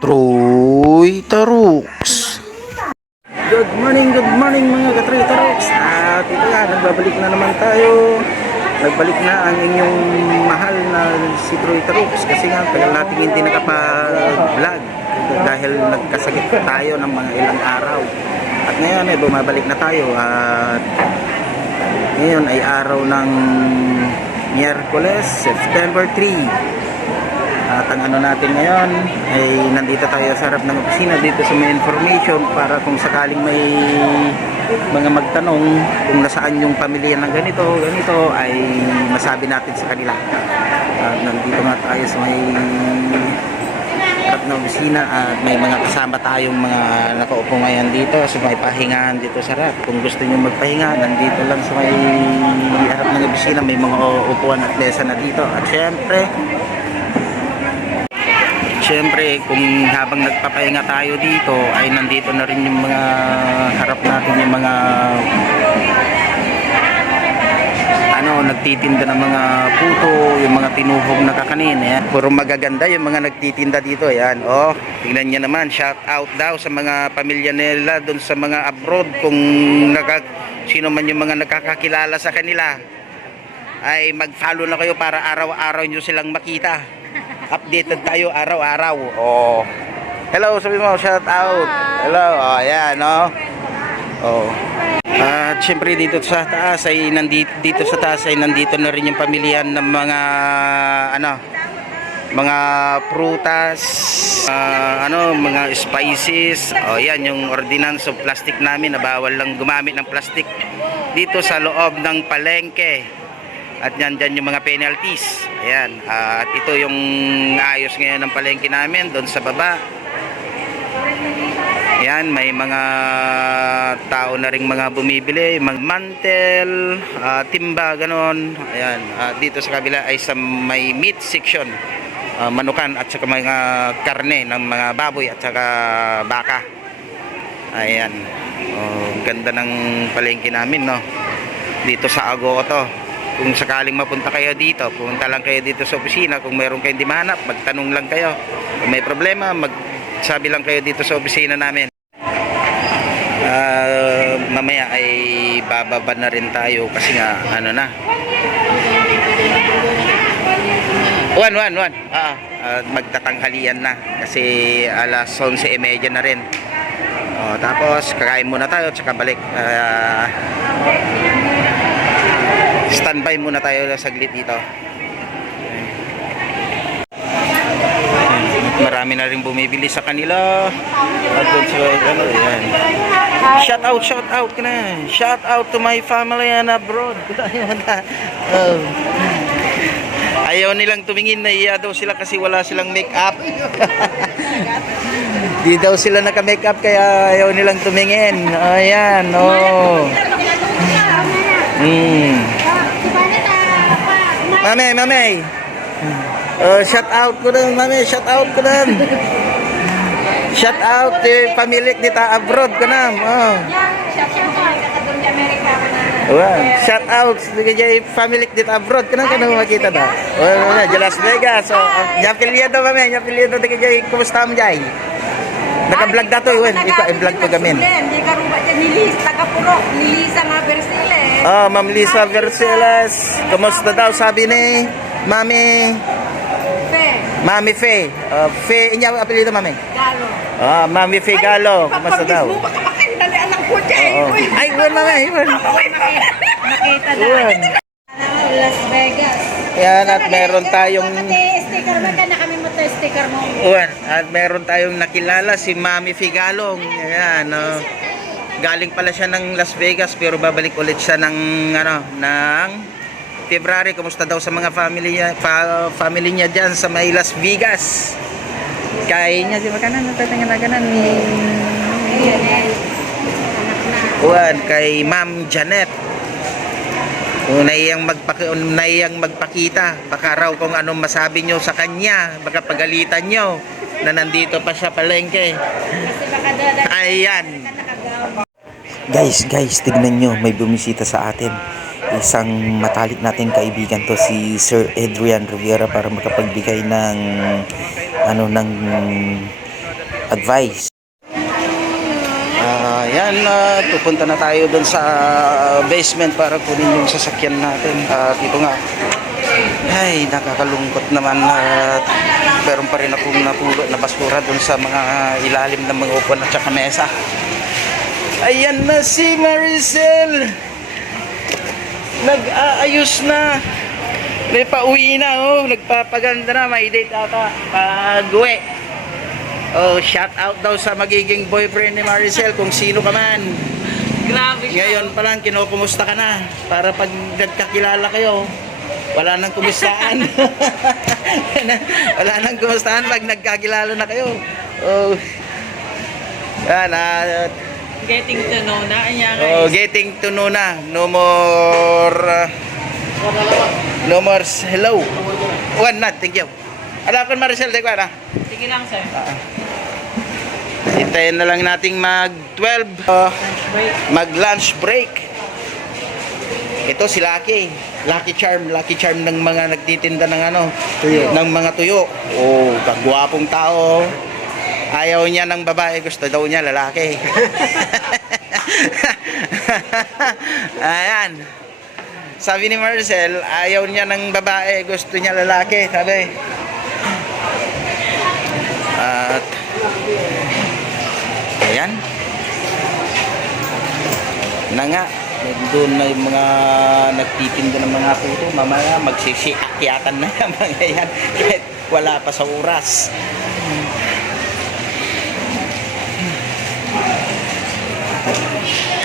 Troy Taruks. Good morning mga ka-Troy Taruks. At ito nga, nagbabalik na naman tayo. Nagbalik na ang inyong mahal na si Troy Taruks. Kasi nga, tagal natin hindi nakapag-vlog. Dahil nagkasakit tayo ng mga ilang araw. At ngayon ay bumabalik na tayo. At ngayon ay araw ng Miyerkules, September 3. At ang ano natin ngayon ay nandito tayo sa harap ng opisina dito sa may information para kung sakaling may mga magtanong kung nasaan yung pamilya ng ganito ay masabi natin sa kanila. At nandito nga tayo sa may harap ng opisina at may mga kasama tayong mga nakaupo ngayon dito sa may pahingahan dito sa harap. Kung gusto nyo magpahinga, nandito lang sa may harap ng opisina, may mga upuan at mesa na dito. At Siyempre, kung habang nagpapahinga tayo dito, ay nandito na rin yung mga harap natin, yung mga nagtitinda ng mga puto, yung mga tinuhog na kakanin. Ayan. Puro magaganda yung mga nagtitinda dito. Ayan. Oh, tingnan nyo naman, shout out daw sa mga pamilya nila doon sa mga abroad. Kung sino man yung mga nakakakilala sa kanila, ay mag-follow na kayo para araw-araw nyo silang makita. Updated tayo araw-araw. Oh. Hello, sabi mo, shout out. Hello. Oh, ayan, no. Oh. At syempre dito sa taas ay nandito na rin yung pamilya ng mga mga prutas, mga spices. Oh, yan yung ordinance of plastic namin na bawal lang gumamit ng plastic dito sa loob ng palengke. At yan dyan yung mga penalties. Ayan. At ito yung ayos ngayon ng palengke namin doon sa baba. Ayan, may mga tao na ring mga bumibili, mga mantel, timba, ganon. Ayan. Dito sa kabila ay sa may meat section, manukan at saka mga karne ng mga baboy at saka baka. Ayan. Ganda ng palengke namin, no? Dito sa Agoto. Kung sakaling mapunta kayo dito, pumunta lang kayo dito sa opisina. Kung mayroon kayong di mahanap, magtanong lang kayo. Kung may problema, magsabi lang kayo dito sa opisina namin. Mamaya ay bababa na rin tayo kasi nga magtatanghalian na kasi alas 11:30 na rin. Tapos kakain muna tayo at saka balik. Standby muna tayo saglit dito. Marami na rin bumibili sa kanila. At yan. Shout out ka na. Shout out to my family and abroad. Ayaw nilang tumingin, naiya daw sila kasi wala silang make up. Di daw sila naka-make up kaya ayaw nilang tumingin. Ayan, Mami. Shout out ko dun, mami. Shout out ko dun. Shout out to pamilik dito abroad ko na. Shout out kay pamilik dito abroad ko na makita daw. Las Vegas. Nyapiliado mami, nyapiliado kay kumusta mo jay? Naka-vlog dato yun. I-vlog ko gamin. Hindi ka ruba dyan ni Liz. Taga-purok. Ni Lisa nga Verseles. Ma'am Lisa Verseles. Kumusta daw sabi ni Mami? Fe. Mami Fe. Fe, inya apelido Mami? Galo. Mami Fe Galo. Kumusta daw? Baka makindali anak ko dyan. Ay, iwan Mami. Iwan. Nakita na. Las Vegas. Yan, at meron tayong sticker mo ka na kami mo to sticker mo. at meron tayong nakilala si Mami Figalong. Ayan, galing pala siya ng Las Vegas pero babalik ulit siya ng February. Kumusta daw sa mga family niya diyan sa may Las Vegas? Kay niya si makanan tatangan ni kay Ma'am Janet. Naiyang magpakita, baka raw kung anong masabi nyo sa kanya, baka pagalitan nyo na nandito pa siya palengke. Ayan. Guys, tignan nyo, may bumisita sa atin. Isang matalik nating kaibigan to, si Sir Adrian Rivera, para makapagbigay ng advice. Yan, pupunta na tayo doon sa basement para kunin yung sasakyan natin. Dito nga, ay, nakakalungkot naman at meron pa rin akong napulot na basura doon sa mga ilalim ng mga upuan at saka mesa. Ayan na si Maricel! Nag-aayos na! May pauwi na, oh. Nagpapaganda na, may date ata pag-uwi. Oh, shout out daw sa magiging boyfriend ni Maricel kung sino ka man. Grabe siya. Ngayon pa lang, kinukumusta ka na para pag nagkakilala kayo, wala nang kumustaan. Wala nang kumustaan pag nagkakilala na kayo. Oh. Yan, Getting to know na. getting to know na. No more hello. One not, thank you. Alam ko Maricel, di ko na. Sige lang, sir. Hintayin na lang nating mag-12. Mag-lunch break. Ito si Lucky. Lucky Charm ng mga nagtitinda ng ng mga tuyo. Oh, kagwapong tao. Ayaw niya ng babae, gusto daw niya lalaki. Ayan. Sabi ni Marcel, ayaw niya ng babae, gusto niya lalaki, sabi. At ayan. Na nga, doon na yung mga nagtitinda ng mga puto, mamaya magsisiakyatan na yung mga yan kahit wala pa sa oras.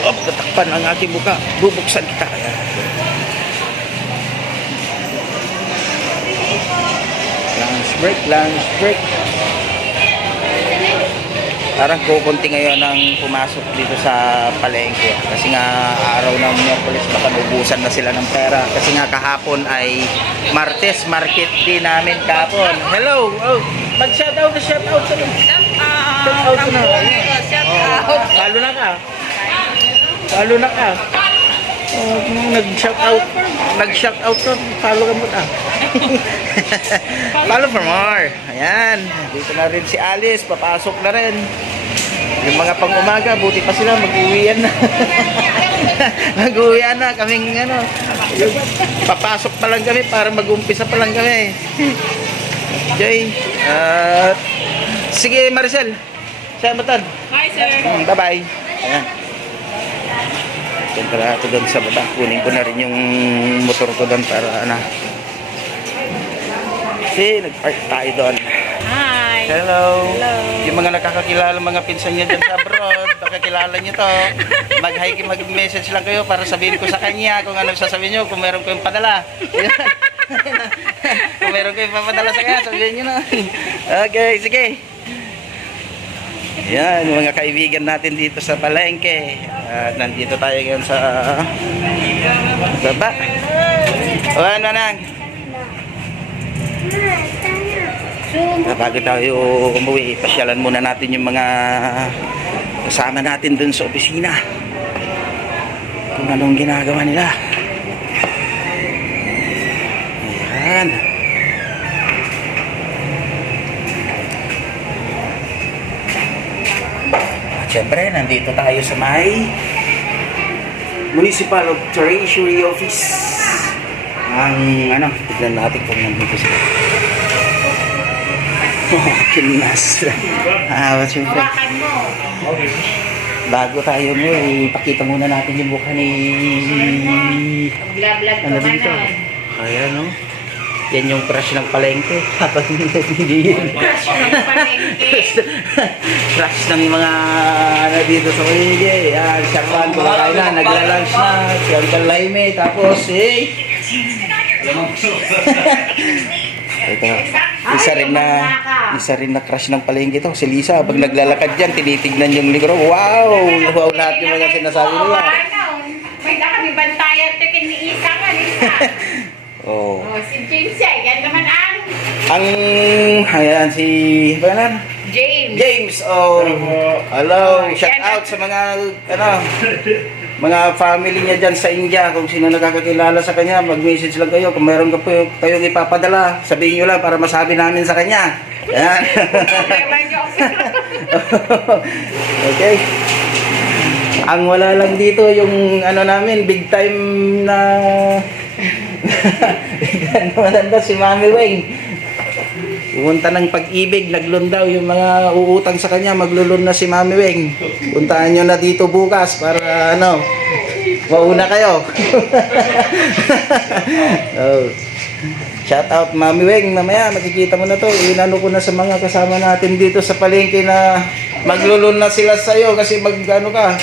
Oh, tatakpan ang ating buka. Bubuksan kita. Lunch break. Parang kukunti ngayon ang pumasok dito sa palengke. Kasi nga araw ng Miyerkules baka naubusan na sila ng pera. Kasi nga kahapon ay Martes, market din namin kahapon. Hello! Oh, mag-shoutout na shoutout sa mga. Shoutout na. Palo na ka. Palo na ka. Oh, nag-shoutout ka, follow ka mo ta. Follow for more. Ayan, dito na rin si Alice, papasok na rin. Yung mga pang-umaga, buti pa sila, mag-uwian na. Mag-uwian na, kaming papasok pa lang kami para mag-umpisa pa lang kami. Okay, sige Maricel, siya matan. Hi, sir. Bye-bye. Ayan. Doon pala ito doon sa baba. Kunin ko na rin yung motor ko doon para kasi nag-park tayo doon. Hi. Hello. Hello. Yung mga nakakakilala mga pinsan niya dyan sa abroad, baka kilala niyo to. Mag-message lang kayo para sabihin ko sa kanya kung ano sasabihin niyo, kung meron kayong padala. Kung meron kayong papadala sa kanya, sabihin niyo na. Okay, sige. Yan, mga kaibigan natin dito sa palengke. Nandito tayo ngayon sa baba. O ano nang? Bago tayo umuwi, pasyalan muna natin yung mga kasama natin dun sa opisina. Kung anong ginagawa nila. Ayan. Siyempre, nandito tayo sa may Municipal Treasury Office. Ang tignan natin kung nandito sila. Oh, kinas. Siyempre. Bago tayo mo, ipakita muna natin yung mukha ni... Ano dito? Ayan, no? Yan yung crush ng palengke. Habang hindi yun. Crush ng palengke. Crush ng mga dito sa palengke. Yan, siyakan, kumakain na, nagla-lunch na. Si Uncle Laime, tapos ito, isa rin na crush ng palengke to. Si Lisa, pag naglalakad dyan, tinitignan yung likro. Wow! Wow lahat yung mga sinasabi nila. May da kami bantayan to kiniisa ka, Lisa. Oh. Si James yan naman Ayan, si James, oh. Hello, shout out sa mga, mga family niya dyan sa India. Kung sino nakakakilala sa kanya, mag-message lang kayo. Kung meron kayong ipapadala, sabihin nyo lang para masabi namin sa kanya. Ayan. Okay. Ang wala lang dito yung ano namin, big time na maganda si Mami Weng. Pumunta ng Pag-ibig, naglun daw yung mga uutang sa kanya, maglulun na si Mami Weng. Puntaan nyo na dito bukas para ano, mauna kayo. Oh. Shout out Mami Weng, mamaya makikita mo na to. Inano ko na sa mga kasama natin dito sa palengke na maglulun na sila sa iyo kasi ano ka.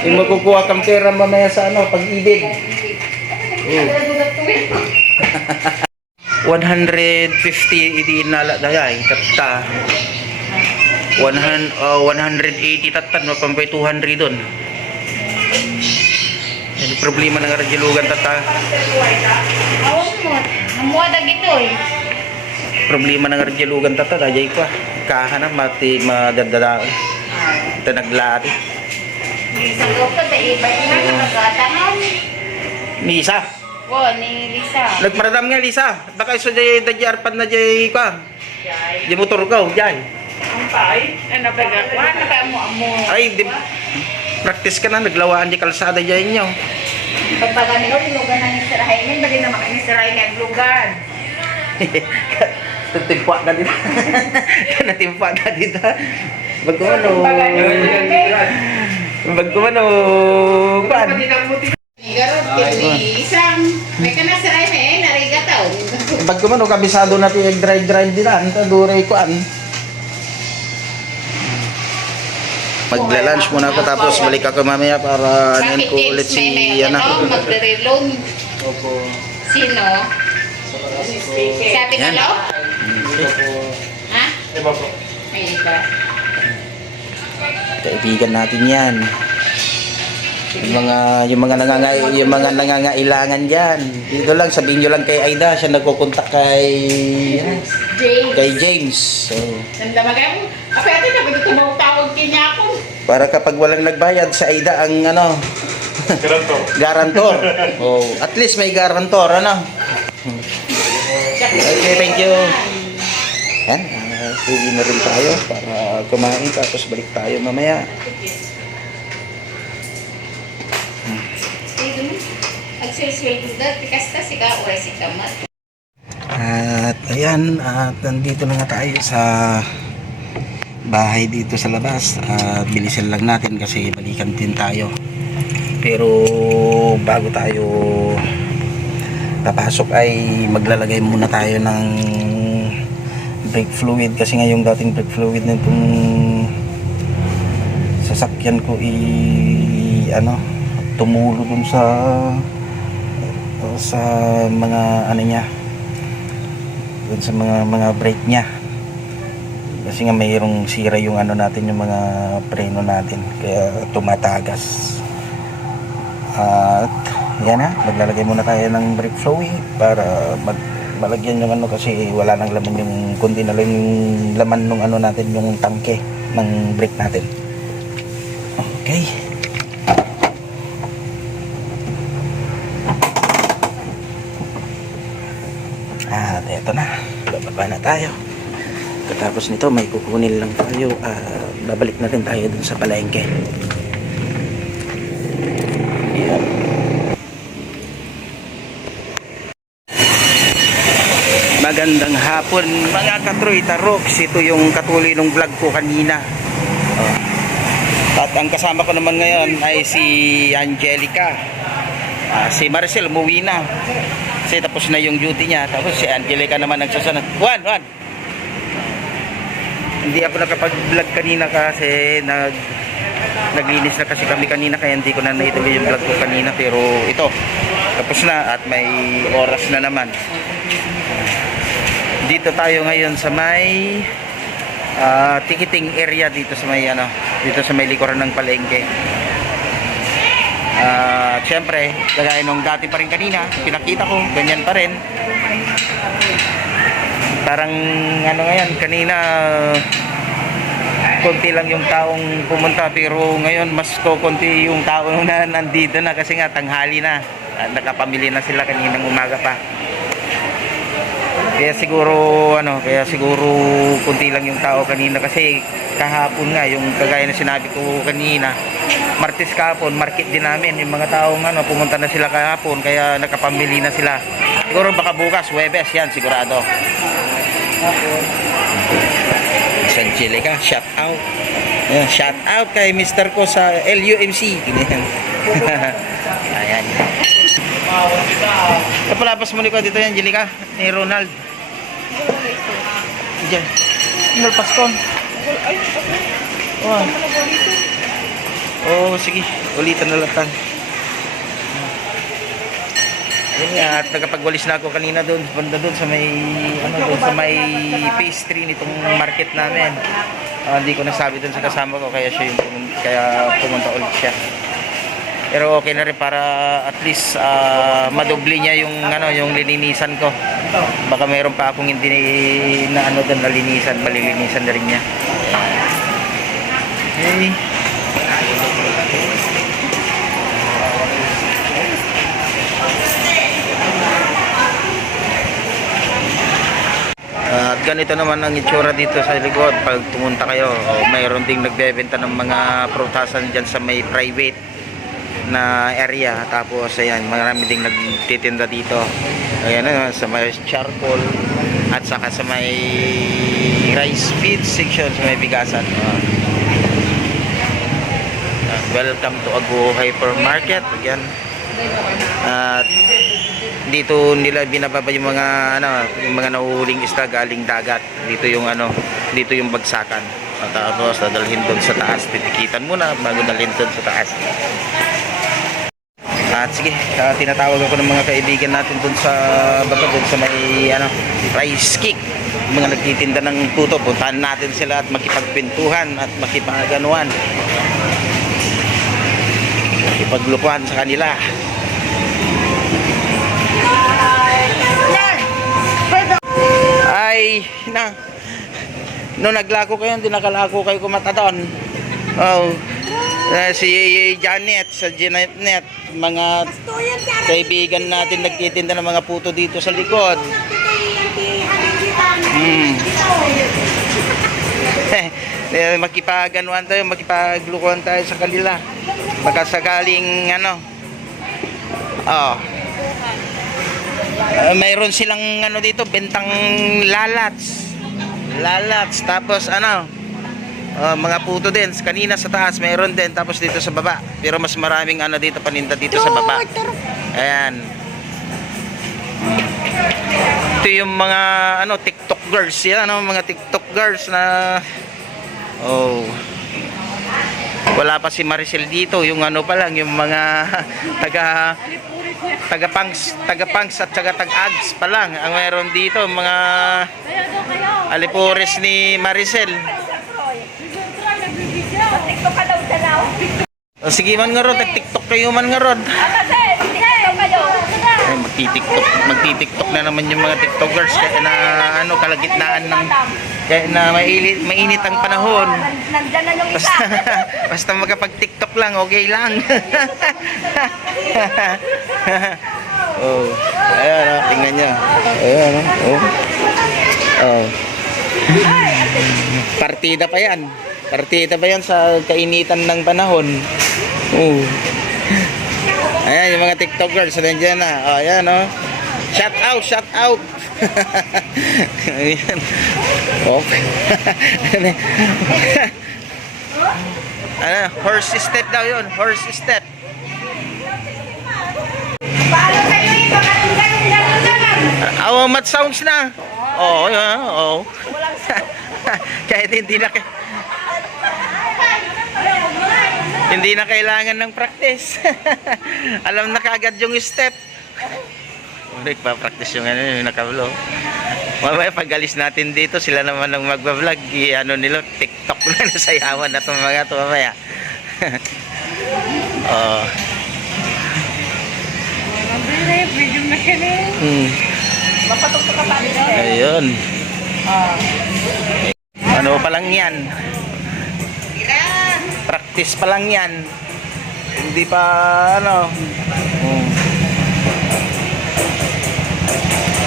Yung magkukuha kang pera mamaya sa ano, Pag-ibig. 150 idi nala dayay tatta. 180 tattan mapampay 200 doon. Yung problema ng radyalugan tata. Awan mo. Namuha na gito eh. Problema ng radyalugan tata dayay pa. Kahanap mati madadadaan. Ito naglari. Lisa ko pa sa iba na nakagatangan. Lisa. Ni Lisa. Nagparadam nga Lisa. Baka iso jay arpan na jay ka. Di motor ko, jay. Ang pay. Ano ba ga? Wala ka mo amo. Ay, practice ka na naglawaan di kalsada jay inyo. Pagbaga nilo lugar na ni Sirahay min bali na makani Sirahay nga lugar. Timpa na dito. Natimpa na dito. Bagkumano. Bagkumano. Kuan. Garot kini isang may kana Sirahay may nariga taon. Bagkumano kabisado na ti drive din ta duray kuan. Magla-lunch muna ako tapos balik ako mamaya para anin ko ulit si anak. Magre-loan. Opo. Sino? Sa Ate Yan. Kalaw? Ha? Iba po. Ay, iba. Kaibigan natin 'yan. Yung mga nangangailangan diyan. Dito lang sabihin niyo lang kay Aida, siya nagko-contact kay James. So, Nandamagay mo. Apete na pwede tumawag kanya ako. para kapag walang nagbayad sa Aida ang ano, Garanto. garantor. Oh, at least may garantor ano. Okay, thank you. Yan, uwi na rin tayo para kumain tapos balik tayo mamaya. Agsweldo dati kasta si ka oras si kamat. At ayan, at nandito na nga tayo sa bahay dito sa labas. At bilisan lang natin kasi balikan din tayo. Pero bago tayo papasok ay maglalagay muna tayo ng brake fluid kasi nga yung dating brake fluid na itong sasakyan ko tumulo dun sa mga ano niya, dun sa mga brake niya kasi nga mayroong sira yung ano natin, yung mga preno natin kaya tumatagas. At yan na, maglalagay muna tayo ng brake fluid para malagyan yung ano kasi wala nang laman, yung kundi na lang yung laman ng ano natin, yung tangke ng brake natin. Okay. At eto na, bababa na tayo. Katapos nito may kukunin lang tayo, babalik na rin tayo dun sa palengke. Ayan. Magandang hapon mga katroy taroks. Ito yung katuloy ng vlog ko kanina. At ang kasama ko naman ngayon ay si Angelica. Si Maricel umuwi na kasi tapos na yung duty niya. Tapos si Angelica naman nagsasanad. Juan! Hindi ako nakapag-vlog kanina kasi naglinis na kasi kami kanina kaya hindi ko na naituloy yung vlog ko kanina. Pero ito, tapos na at may oras na naman. Dito tayo ngayon sa may ticketing area dito sa may likuran ng palengke. Siyempre, kagaya nung dati pa rin kanina, pinakita ko, ganyan pa rin. Parang ngayon, kanina konti lang yung taong pumunta pero ngayon mas konti yung tao na nandito na kasi nga tanghali na. Nakapamili na sila kaninang umaga pa. Kaya siguro konti lang yung tao kanina kasi kahapon nga, yung kagaya na sinabi ko kanina, Martes kahapon, market din namin. Yung mga taong pumunta na sila kahapon, kaya nakapamili na sila. Siguro baka bukas, Huwebes, yan, sigurado. Sa Angelica, shout out. Ayan, shout out kay Mr. ko sa LUMC. Ayan. Kapalapas mo ko dito yan, Angelica, ni Ronald. Diyan. Ronald Pascon. Oh, sige. Ulitan na lang. Yun nga, at nagkapagwalis na ako kanina doon, banda doon sa may doon sa may phase 3 nitong market namin. Hindi ko nasabi doon sa kasama ko, kaya siya yung pumunta ulit siya. Pero okay na rin para at least madubli niya yung yung lininisan ko. Baka mayroon pa akong hindi na doon na linisan, malilinisan na rin niya. Okay. At ganito naman ang itsura dito sa likod pag tumunta kayo. Mayroon ding nagbebenta ng mga prutasan dyan sa may private na area. Tapos ayan, marami ding nagtitinda dito. Ayan sa may charcoal at saka sa may rice feed section, sa may bigasan. Welcome to Aguho Hypermarket. Again. At dito nila binababa yung mga yung mga nahuhuling isda galing dagat. Dito yung dito yung bagsakan. At tapos dadalhin doon sa taas. Titikitan muna bago dalhin doon sa taas. At sige, tinatawag ako ng mga kaibigan natin doon sa baba, doon sa may rice cake. Mga nagtitinda ng tuto, puntahan natin sila at makipagpintuhan at makipaganuan. Makipaglukuhan sa kanila. Ay, no naglako kayo, hindi nakalako kayo kumatadon. Oh, si Janet, sa Janet, mga kaibigan natin nagtitinda ng mga puto dito sa likod. Makipaganuan tayo, makipaglukuhan tayo sa kanila. Baka sakaling mayroon silang dito bentang lalats tapos mga puto din kanina sa taas mayroon din, tapos dito sa baba, pero mas maraming dito paninda dito sa baba. Ayan, ito yung mga TikTok girls yan, mga TikTok girls na wala pa si Maricel dito, yung pa lang, yung mga taga-pangs at taga-tag-ags pa lang ang meron dito, mga alipores ni Maricel. TikTok ka daw dalaw. Sige man nga rod, TikTok kayo man nga rod. TikTok kayo. Magti-TikTok na naman yung mga TikTokers kaya na kalagitnaan ng kaya na mainit ang panahon. Nandiyan na yung isa. Basta makapag-TikTok lang, okay lang. Oh, ayan tingnan niyo. Ayan Partida pa yan. Partida pa yan sa kainitan ng panahon. Ayan yung mga TikTokers nandiyan na. Ayan shout out. Ayan. Okay. Horse step daw yun. Horse step. Paano kayo baka ganun naman. Mat sounds na. Kahit hindi na kailangan ng practice. Alam na kagad yung step. Pa-practice yung yung nakablo. Mamaya pag alis natin dito, sila naman ang magbablog, nila TikTok na nasayawan na itong mga ito mamaya. Ayun. Ano pa lang yan? Practice pa lang yan. Hindi pa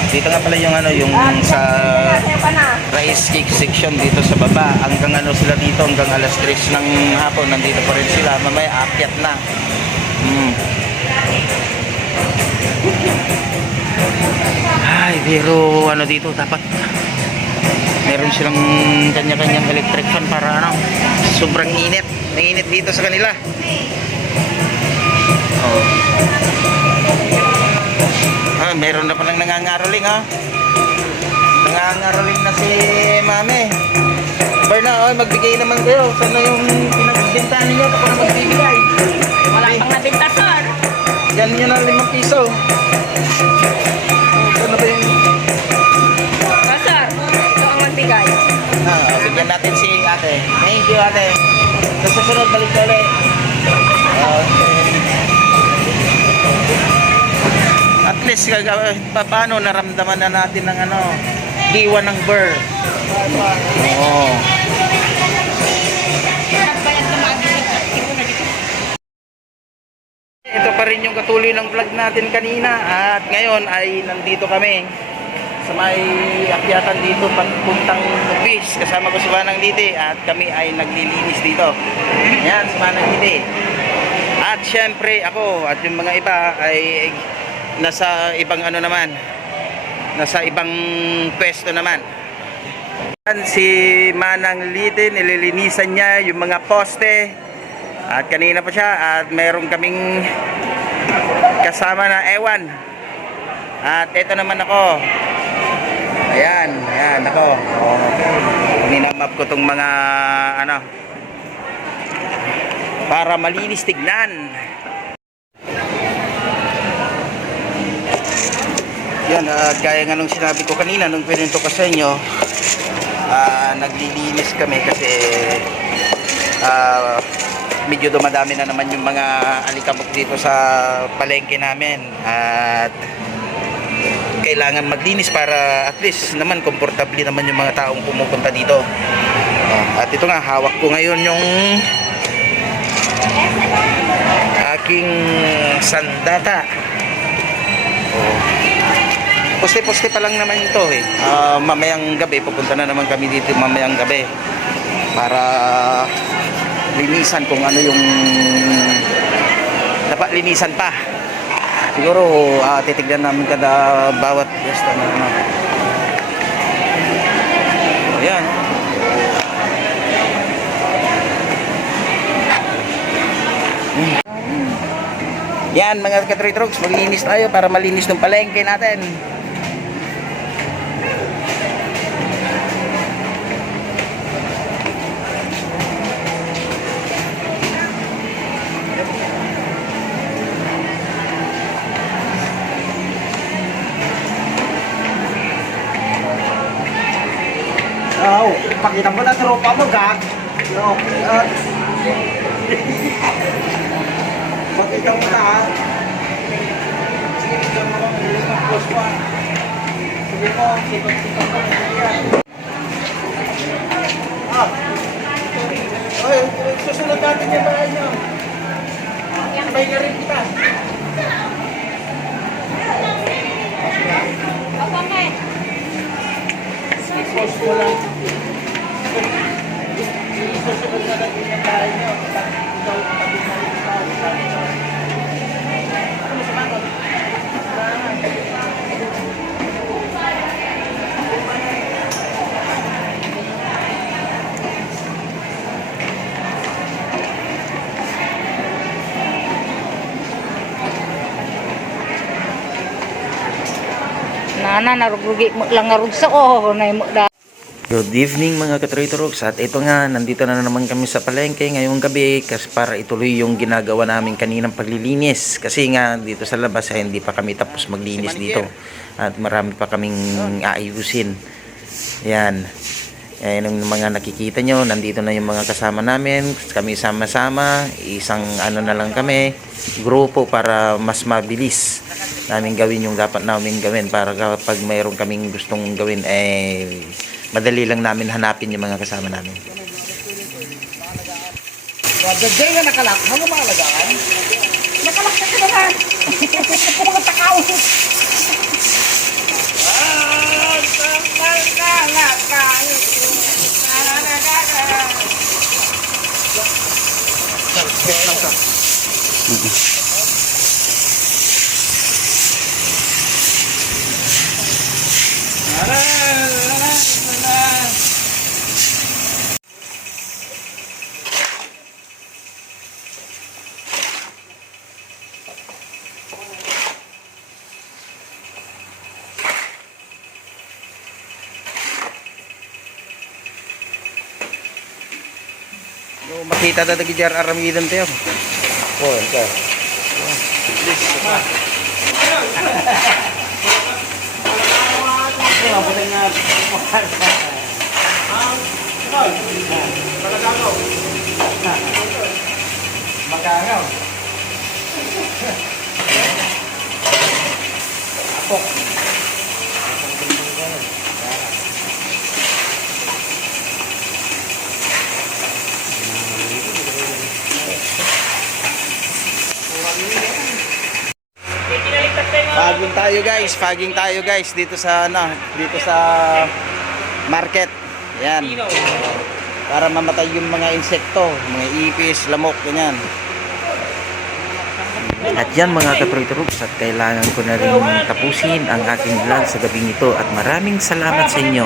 Dito nga pala yung ano, yung sa Kaya pa na. rice cake section dito sa baba. Hanggang ano sila dito, hanggang alas 3 ng hapon. Nandito pa rin sila. Mamaya aakyat na. Ay, pero ano dito, dapat meron silang kanya-kanyang electric fan para ano, sobrang init. Mainit dito sa kanila. Oh. Ah, meron na palang nangangaroling ha. Nangangaroling na si Mami. Berna, magbigay naman kayo. Sana yung pinagbintahan ninyo kapag magbibigay. Wala pang nabinta, sir. Yan nyo na 5 piso. Ano ba yung... Sir, ito ang magbigay. Bigyan natin si ate. Thank you ate. Sa susunod, balik ka ulit. At least, paano naramdaman na natin ng ano, diwa ng burr. Oo. Ito pa rin yung katuloy ng vlog natin kanina at ngayon ay nandito kami sa may akyatan dito papuntang Lubis. Kasama ko si Manang Liti at kami ay naglilinis dito. Ayan si Manang Liti. At syempre ako at yung mga iba ay nasa ibang ano naman, nasa ibang pwesto naman. Si Manang Liti, nililinisan niya yung mga poste at kanina pa siya at meron kaming kasama na ewan at ito naman ako. Ayan, ayan ako. Minamap ko tong mga ano para malinis tignan. Yan, gaya nga nung sinabi ko kanina nung pinento ko sa inyo, naglilinis kami kasi medyo dumadami na naman yung mga alikabok dito sa palengke namin at kailangan maglinis para at least naman komportable naman yung mga taong pumupunta dito. At ito nga, hawak ko ngayon yung aking sandata. Poste-poste pa lang naman ito eh. Mamayang gabi, pupunta na naman kami dito mamayang gabi para linisan kung ano yung dapat linisan pa. Siguro titignan namin kada bawat pwesto na ano. Ayan. Yan mga ka-3 maglinis tayo para malinis ng palengke natin. Pakita mo na tropa mo, gag. Pakita mo na, ha. Sige, bigyan mo kami ng post mo, ha. Sige mo, sipag-sipag mo. Oy, susunod natin yung bahay nyo. Sabay na rin kita. Post mo lang. Susunod na natin yung bahay nyo. Ikaw, pati na rin ikaw. Ano mo sumagot? Nana, narugugi mo lang narug sa ko. Nay mo da. Good evening mga ka-3 at ito nga, nandito na naman kami sa palengke ngayong gabi kasi para ituloy yung ginagawa namin kaninang paglilinis kasi nga dito sa labas ay hindi pa kami tapos maglinis dito at marami pa kaming aayusin. Yan. Ayan yung mga nakikita nyo, nandito na yung mga kasama namin, kami sama-sama, isang ano na lang kami, grupo para mas mabilis namin gawin yung dapat namin gawin para kapag mayroon kaming gustong gawin madali lang namin hanapin yung mga kasama namin. Gagay nga nakalak, ano maalagaan? Nakalak ka naman. Mga takaw. No, makita ta dagi jar aramidan tayo. Oh, ito. Magkano? Fogging tayo guys dito sa dito sa market. Yan. Para mamatay yung mga insekto, mga ipis, lamok, ganyan. At yan mga katroy-troops, at kailangan ko na rin tapusin ang aking vlog sa gabing ito, at maraming salamat sa inyo.